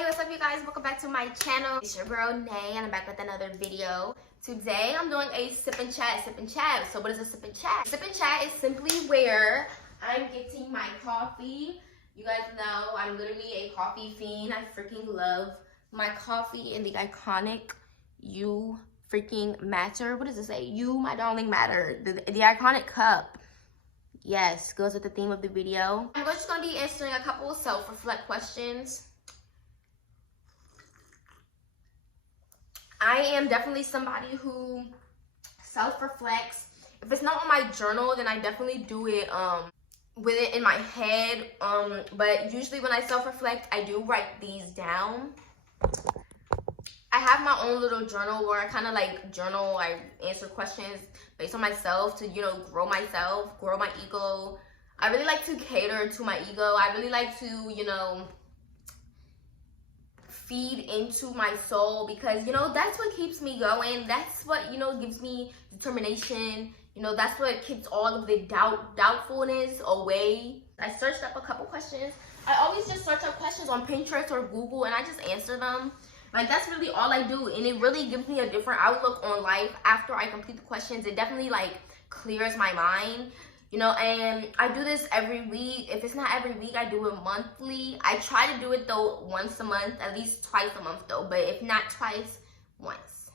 Hey, what's up you guys? Welcome back to my channel. It's your girl Nay and I'm back with another video. Today I'm doing a sip and chat. So what is a sip and chat? Sip and chat is simply where I'm getting my coffee. You guys know I'm literally a coffee fiend. I freaking love my coffee in the iconic You Freaking Matter. What does it say? You, my darling, matter. The iconic cup. Yes, goes with the theme of the video. I'm just going to be answering a couple of self-reflect questions. I am definitely somebody who self-reflects. If it's not on my journal, then I definitely do it with it in my head. But usually when I self-reflect, I do write these down. I have my own little journal where I kind of like journal. I answer questions based on myself to, you know, grow myself, grow my ego. I really like to cater to my ego. I really like to, you know, feed into my soul because, you know, that's what keeps me going. That's what, you know, gives me determination. You know, that's what keeps all of the doubtfulness away. I searched up a couple questions. I always just search up questions on Pinterest or Google and I just answer them. Like, that's really all I do, and it really gives me a different outlook on life after I complete the questions. It definitely, like, clears my mind, you know, and I do this every week. If it's not every week, I do it monthly. I try to do it, though, once a month, at least twice a month, though, but if not twice, once.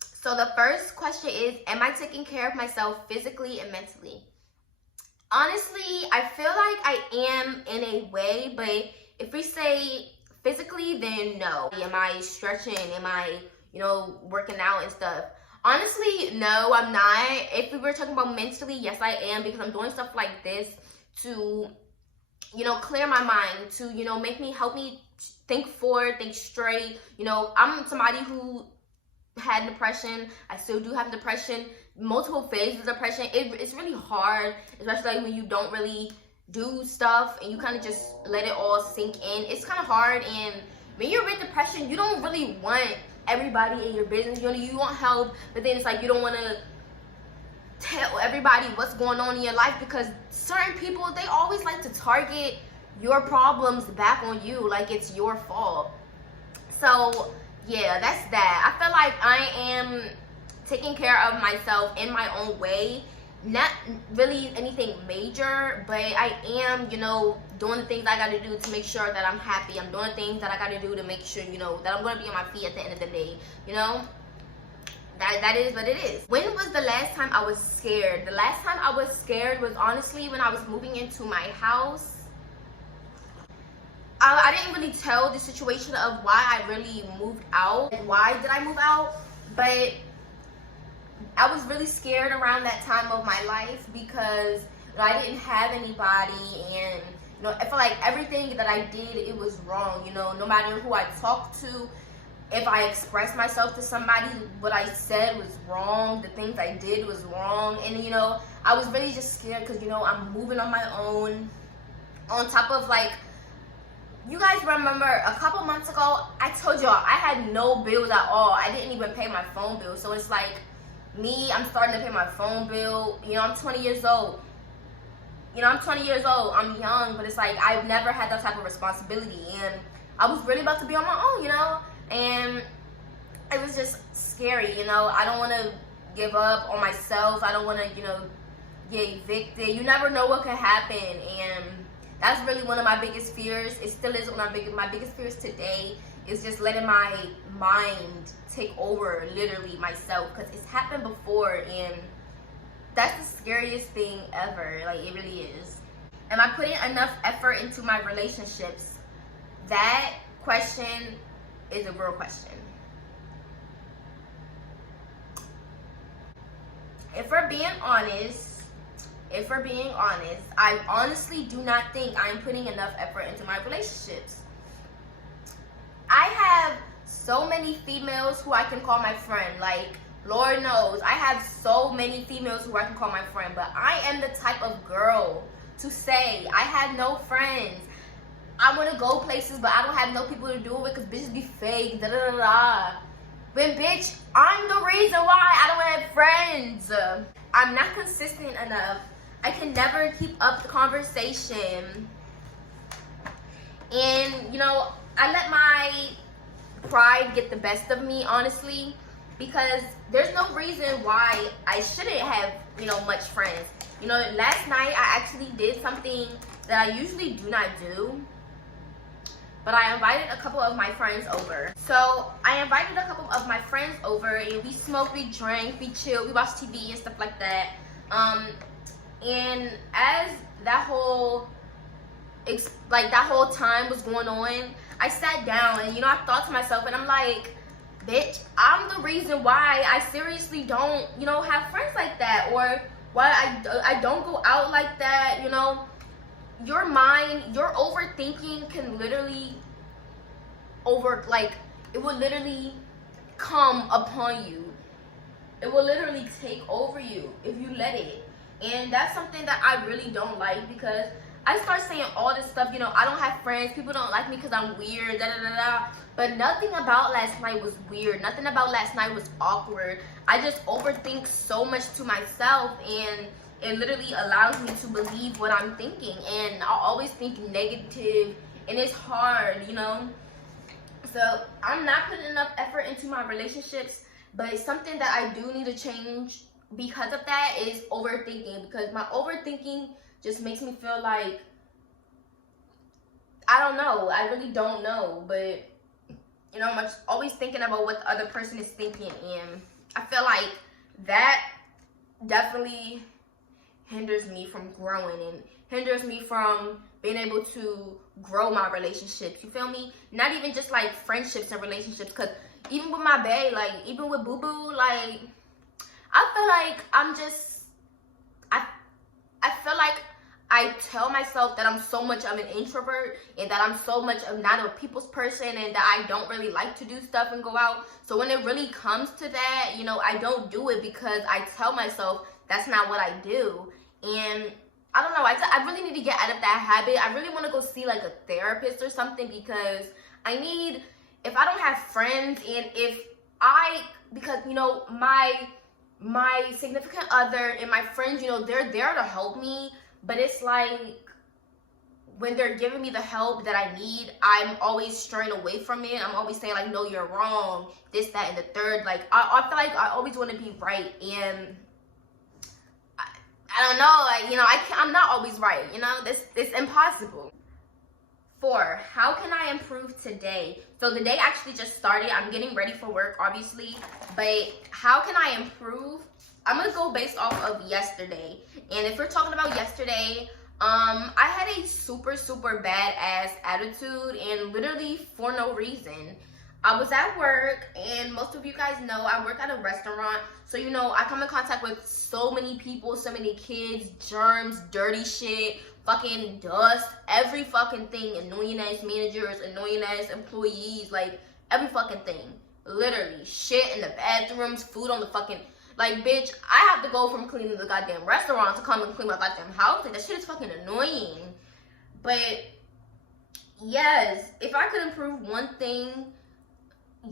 So the first question is, am I taking care of myself physically and mentally? Honestly, I feel like I am in a way, but if we say physically, then no. Am I stretching? Am I, you know, working out and stuff? Honestly, no, I'm not. If we were talking about mentally, yes, I am, because I'm doing stuff like this to, you know, clear my mind, to, you know, help me think forward, think straight. You know, I'm somebody who had depression. I still do have depression, multiple phases of depression. It's really hard, especially like when you don't really do stuff and you kind of just let it all sink in. It's kind of hard, and when you're with depression, you don't really want everybody in your business. You know, you want help, but then it's like you don't want to tell everybody what's going on in your life because certain people, they always like to target your problems back on you like it's your fault. So yeah, that's that. I feel like I am taking care of myself in my own way. Not really anything major, but I am, you know, doing the things I gotta do to make sure that I'm happy. I'm doing things that I gotta do to make sure, you know, that I'm gonna be on my feet at the end of the day. You know, that is what it is. When was the last time I was scared? The last time I was scared was honestly when I was moving into my house. I didn't really tell the situation of why I really moved out. Why did I move out? But I was really scared around that time of my life because, you know, I didn't have anybody, and, you know, I feel like everything that I did, it was wrong. You know, no matter who I talked to, if I expressed myself to somebody, what I said was wrong. The things I did was wrong. And, you know, I was really just scared because, you know, I'm moving on my own. On top of, like, you guys remember a couple months ago, I told y'all I had no bills at all. I didn't even pay my phone bill. So it's like, me, I'm starting to pay my phone bill. You know, I'm 20 years old. You know, I'm 20 years old. I'm young, but it's like I've never had that type of responsibility. And I was really about to be on my own, you know. And it was just scary, you know. I don't want to give up on myself. I don't want to, you know, get evicted. You never know what could happen. And that's really one of my biggest fears. It still is one of my biggest fears today, is just letting my mind take over literally myself, because it's happened before, and that's the scariest thing ever. Like, it really is. Am I putting enough effort into my relationships? That question is a real question. If we're being honest, I honestly do not think I'm putting enough effort into my relationships. I have so many females who I can call my friend. Like, Lord knows, I have so many females who I can call my friend. But I am the type of girl to say, I have no friends. I want to go places, but I don't have no people to do it with because bitches be fake, da-da-da-da. But bitch, I'm the reason why I don't have friends. I'm not consistent enough. I can never keep up the conversation. And, you know, I let my pride get the best of me, honestly, because there's no reason why I shouldn't have, you know, much friends. You know, last night I actually did something that I usually do not do, but I invited a couple of my friends over. So I invited a couple of my friends over, and we smoked, we drank, we chilled, we watched TV and stuff like that. And as that whole time was going on, I sat down and, you know, I thought to myself, and I'm like, bitch, I'm the reason why I seriously don't, you know, have friends like that, or why I don't go out like that. You know, your mind, your overthinking can literally it will literally come upon you. It will literally take over you if you let it. And that's something that I really don't like, because I start saying all this stuff, you know, I don't have friends, people don't like me because I'm weird, da da da da. But nothing about last night was weird. Nothing about last night was awkward. I just overthink so much to myself, and it literally allows me to believe what I'm thinking. And I always think negative, and it's hard, you know. So I'm not putting enough effort into my relationships, but something that I do need to change because of that is overthinking, because my overthinking just makes me feel like, I don't know, I really don't know, but, you know, I'm just always thinking about what the other person is thinking, and I feel like that definitely hinders me from growing and hinders me from being able to grow my relationships, you feel me? Not even just like friendships and relationships, because even with my bae, like, even with boo-boo, like, I feel like I feel like I tell myself that I'm so much of an introvert, and that I'm so much of not a people's person, and that I don't really like to do stuff and go out. So when it really comes to that, you know, I don't do it because I tell myself that's not what I do. And I don't know, I really need to get out of that habit. I really want to go see like a therapist or something, because if I don't have friends, and because, you know, my significant other and my friends, you know, they're there to help me, but it's like when they're giving me the help that I need, I'm always straying away from it. I'm always saying like, no, you're wrong, this, that, and the third. Like, I feel like I always want to be right, and I don't know, like, you know, I'm not always right, you know, it's impossible. 4, how can I improve today? So the day actually just started. I'm getting ready for work, obviously, but how can I improve? I'm gonna go based off of yesterday. And if we're talking about yesterday, I had a super badass attitude, and literally for no reason. I was at work, and most of you guys know I work at a restaurant, so, you know, I come in contact with so many people, so many kids, germs, dirty shit, fucking dust, every fucking thing, annoying ass managers, annoying ass employees, like, every fucking thing. Literally, shit in the bathrooms, food on the fucking, like, bitch, I have to go from cleaning the goddamn restaurant to come and clean my goddamn house. Like, that shit is fucking annoying. But yes, if I could improve one thing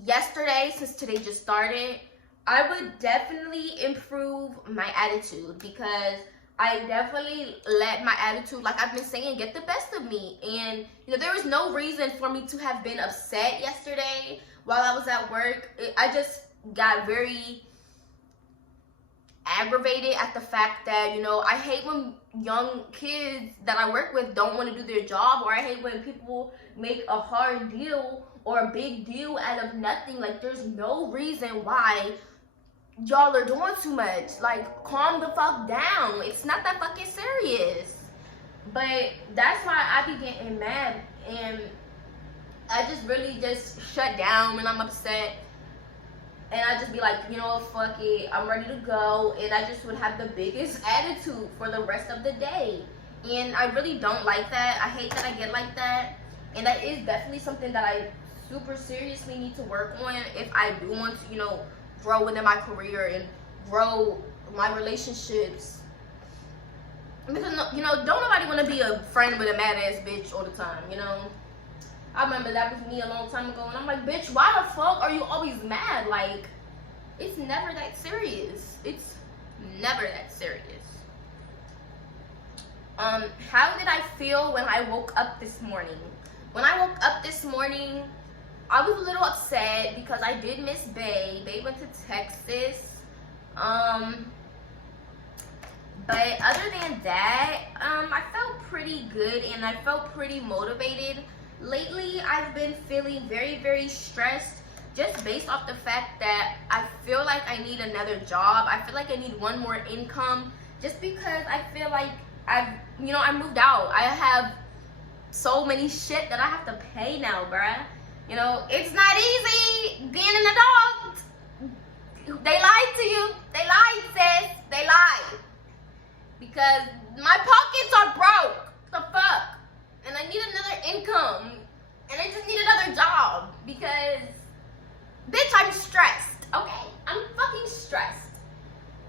yesterday, since today just started, I would definitely improve my attitude, because I definitely let my attitude, like I've been saying, get the best of me. And, you know, there was no reason for me to have been upset yesterday while I was at work. I just got very aggravated at the fact that, you know, I hate when young kids that I work with don't want to do their job, or I hate when people make a hard deal or a big deal out of nothing. Like, there's no reason why y'all are doing too much. Like, calm the fuck down. It's not that fucking serious. But that's why I be getting mad, and I just really just shut down when I'm upset. And I just be like, you know, fuck it, I'm ready to go. And I just would have the biggest attitude for the rest of the day. And I really don't like that. I hate that I get like that. And that is definitely something that I super seriously need to work on if I do want to, you know, grow within my career and grow my relationships. Because, you know, don't nobody want to be a friend with a mad ass bitch all the time, you know. I remember that was me a long time ago, and I'm like, bitch, why the fuck are you always mad? Like, it's never that serious. It's never that serious. How did I feel when I woke up this morning? When I woke up this morning, I was a little upset because I did miss Bae. Bae went to Texas. But other than that, I felt pretty good and I felt pretty motivated. Lately, I've been feeling very, very stressed just based off the fact that I feel like I need another job. I feel like I need one more income just because I feel like I moved out. I have so many shit that I have to pay now, bruh. You know, it's not easy being an adult. They lied to you. They lied, sis. They lied. Because my pockets are broke. The fuck? And I need another income. And I just need another job. Because, bitch, I'm stressed. Okay? I'm fucking stressed.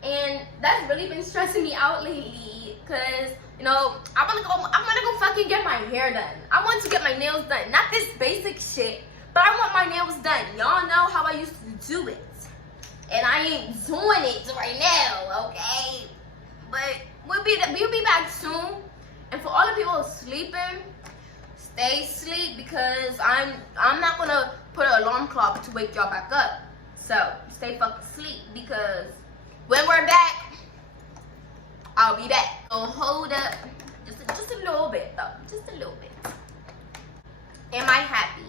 And that's really been stressing me out lately. Because, you know, I wanna go fucking get my hair done. I want to get my nails done. Not this basic shit. But I want my nails done. Y'all know how I used to do it. And I ain't doing it right now, okay? But we'll be back soon. And for all the people sleeping, stay asleep because I'm not gonna put an alarm clock to wake y'all back up. So stay fucking asleep because when we're back, I'll be back. So hold up, just a little bit though, just a little bit. Am I happy?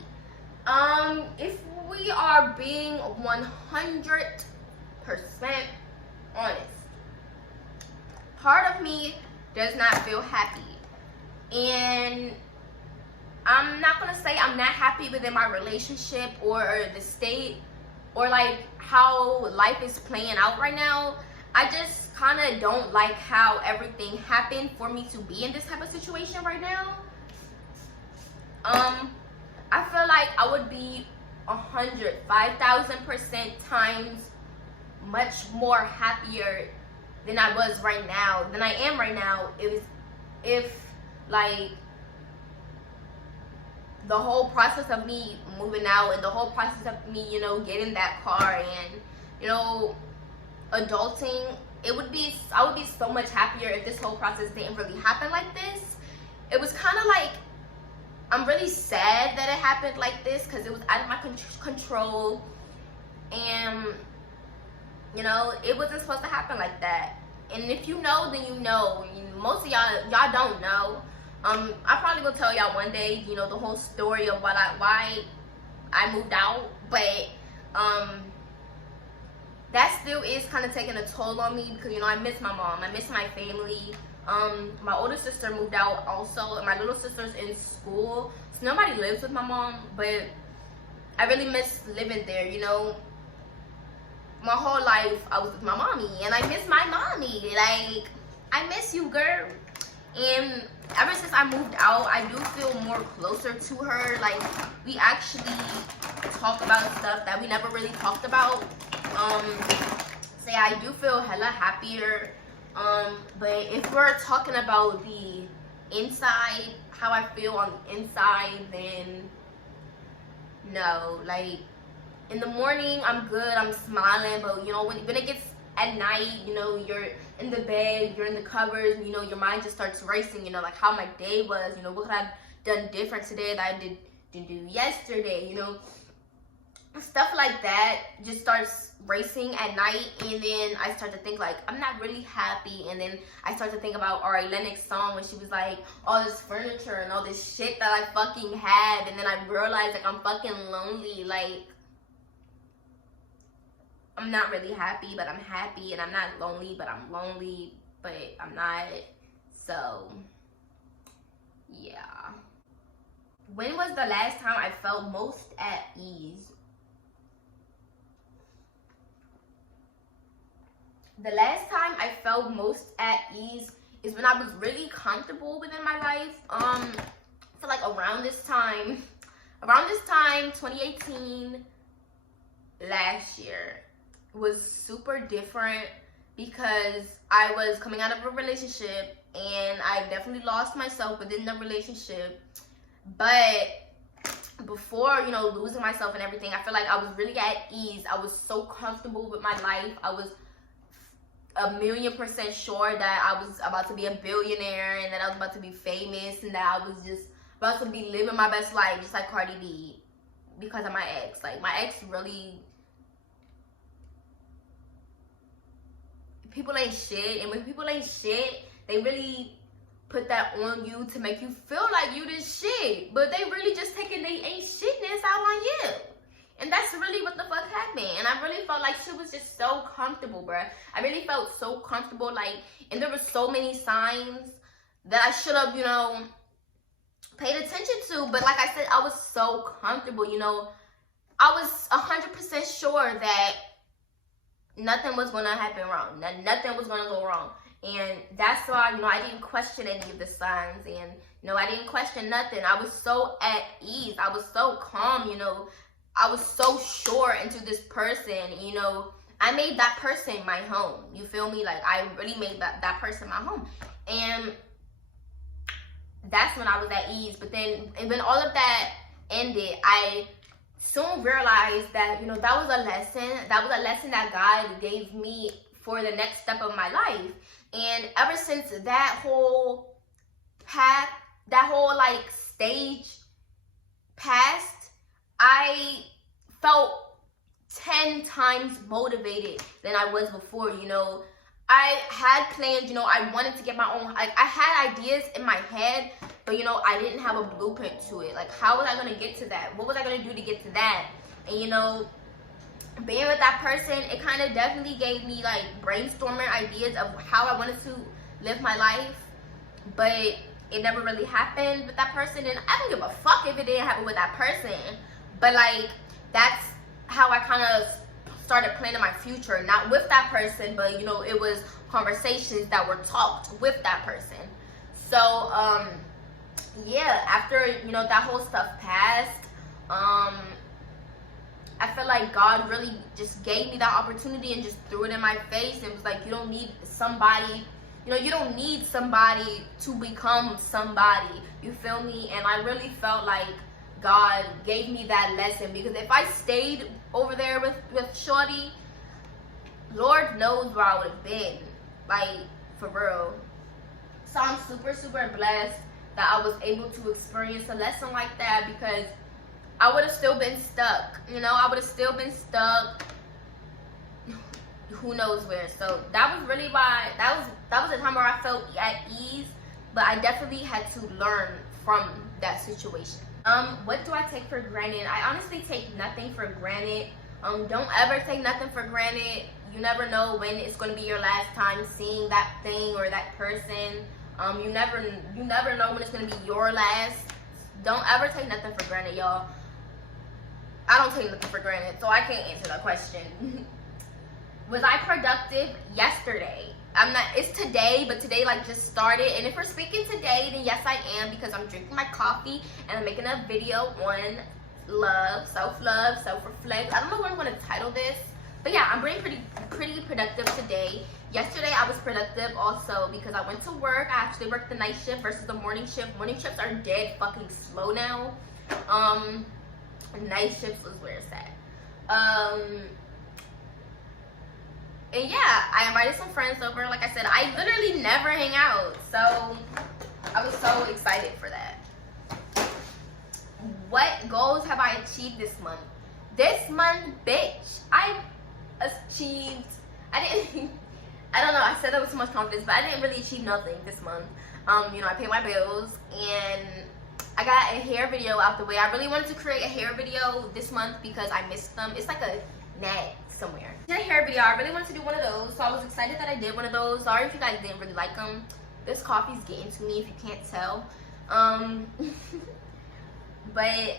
If we are being 100% honest, part of me does not feel happy. And I'm not gonna say I'm not happy within my relationship or the state or like how life is playing out right now. I just kind of don't like how everything happened for me to be in this type of situation right now. I feel like I would be 5,000% times much more happier than I was right now, than I am right now, if like the whole process of me moving out and the whole process of me, you know, getting that car and, you know, adulting, I would be so much happier if this whole process didn't really happen like this. It was kind of like, I'm really sad that it happened like this because it was out of my control, and you know, it wasn't supposed to happen like that. And if you know, then you know. Most of y'all don't know. I probably will tell y'all one day, you know, the whole story of why I moved out, but that still is kind of taking a toll on me because, you know, I miss my mom, I miss my family. My older sister moved out also, and my little sister's in school, so nobody lives with my mom, but I really miss living there, you know. My whole life I was with my mommy, and I miss my mommy. Like, I miss you, girl. And ever since I moved out, I do feel more closer to her. Like, we actually talk about stuff that we never really talked about. So yeah, I do feel hella happier. But if we're talking about the inside, how I feel on the inside, then no. Like, in the morning, I'm good, I'm smiling, but you know, when it gets at night, you know, you're in the bed, you're in the covers, and, you know, your mind just starts racing, you know, like how my day was, you know, what could I have done different today that I didn't do yesterday, you know. Stuff like that just starts racing at night, and then I start to think like I'm not really happy, and then I start to think about Ari Lennox's song when she was like, all this furniture and all this shit that I fucking have, and then I realized like I'm fucking lonely. Like, I'm not really happy, but I'm happy, and I'm not lonely, but I'm lonely, but I'm not. So yeah. When was the last time I felt most at ease? The last time I felt most at ease is when I was really comfortable within my life. I feel like around this time, 2018, last year was super different because I was coming out of a relationship and I definitely lost myself within the relationship. But before, you know, losing myself and everything, I feel like I was really at ease. I was so comfortable with my life. I was 1,000,000% sure that I was about to be a billionaire and that I was about to be famous and that I was just about to be living my best life just like Cardi B because of my ex. Like, my ex really, people ain't shit, and when people ain't shit, they really put that on you to make you feel like you this shit, but they really just taking they ain't shitness out on you. And that's really what the fuck happened. And I really felt like she was just so comfortable, bruh. I really felt so comfortable, like, and there were so many signs that I should have, you know, paid attention to. But like I said, I was so comfortable, you know. I was 100% sure that nothing was gonna happen wrong, that nothing was gonna go wrong. And that's why, you know, I didn't question any of the signs, and, you know, I didn't question nothing. I was so at ease. I was so calm, you know. I was so sure into this person, you know. I made that person my home. You feel me? Like, I really made that person my home. And that's when I was at ease. But then, and when all of that ended, I soon realized that, you know, that was a lesson. That was a lesson that God gave me for the next step of my life. And ever since that whole path, that whole, like, stage passed, I felt 10 times motivated than I was before, you know. I had plans, you know, I wanted to get my own, like, I had ideas in my head, but, you know, I didn't have a blueprint to it. Like, how was I going to get to that? What was I going to do to get to that? And, you know, being with that person, it kind of definitely gave me, like, brainstorming ideas of how I wanted to live my life, but it never really happened with that person. And I don't give a fuck if it didn't happen with that person. But, like, that's how I kind of started planning my future. Not with that person, but, you know, it was conversations that were talked with that person. So, yeah, after, you know, that whole stuff passed, I feel like God really just gave me that opportunity and just threw it in my face. It was like, you don't need somebody, you know, you don't need somebody to become somebody. You feel me? And I really felt like God gave me that lesson, because if I stayed over there with Shorty, Lord knows where I would have been, like, for real. So I'm super, super blessed that I was able to experience a lesson like that, because I would have still been stuck, you know. I would have still been stuck who knows where. So that was really why, that was a time where I felt at ease, but I definitely had to learn from that situation. What do I take for granted? I honestly take nothing for granted. Don't ever take nothing for granted. You never know when it's going to be your last time seeing that thing or that person. You never know when it's going to be your last. Don't ever take nothing for granted, y'all. I don't take nothing for granted, so I can't answer that question. Was I productive yesterday? I'm not, it's today, but today, like, just started. And if we're speaking today, then yes, I am, because I'm drinking my coffee and I'm making a video on love, self-love, self-reflect. I don't know what I'm going to title this, but yeah, I'm being pretty productive today. Yesterday, I was productive also because I went to work. I actually worked the night shift versus the morning shift. Morning shifts are dead fucking slow now. Night shifts was where it's at. And yeah, I invited some friends over. Like I said, I literally never hang out, so I was so excited for that. What goals have I achieved this month? This month, bitch, I achieved, I don't know, I said that with so much confidence, but I didn't really achieve nothing this month. You know, I paid my bills, and I got a hair video out the way. I really wanted to create a hair video this month because I missed them. It's like a nag somewhere. I did a hair video. I really wanted to do one of those, so I was excited that I did one of those. Sorry if you guys didn't really like them. This coffee's getting to me if you can't tell. But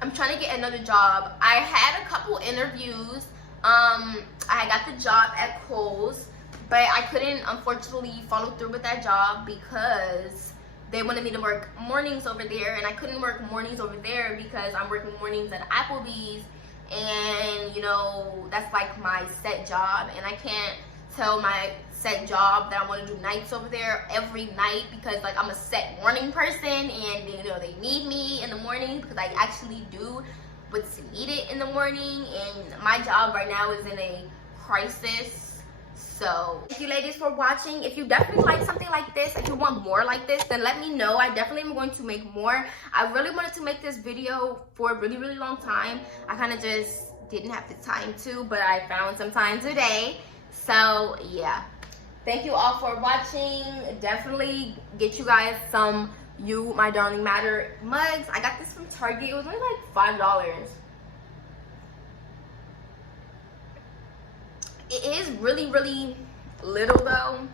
I'm trying to get another job. I had a couple interviews. I got the job at Kohl's, but I couldn't, unfortunately, follow through with that job because they wanted me to work mornings over there, and I couldn't work mornings over there because I'm working mornings at Applebee's, and, you know, that's like my set job, and I can't tell my set job that I want to do nights over there every night because, like, I'm a set morning person, and, you know, they need me in the morning because I actually do what's needed in the morning, and my job right now is in a crisis So thank you ladies for watching. If you definitely like something like this, if you want more like this, then let me know. I definitely am going to make more. I really wanted to make this video for a really long time. I kind of just didn't have the time to, but I found some time today. So yeah, thank you all for watching. Definitely get you guys some You My Darling Matter mugs. I got this from Target. It was only like $5. It is really little though,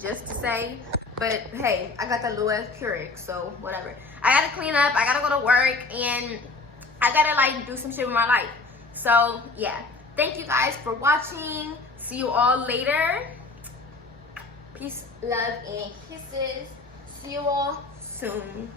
just to say, but hey, I got that little ass Keurig, so whatever. I gotta clean up, I gotta go to work, and I gotta like do some shit with my life. So yeah, thank you guys for watching. See you all later. Peace, love, and kisses. See you all soon.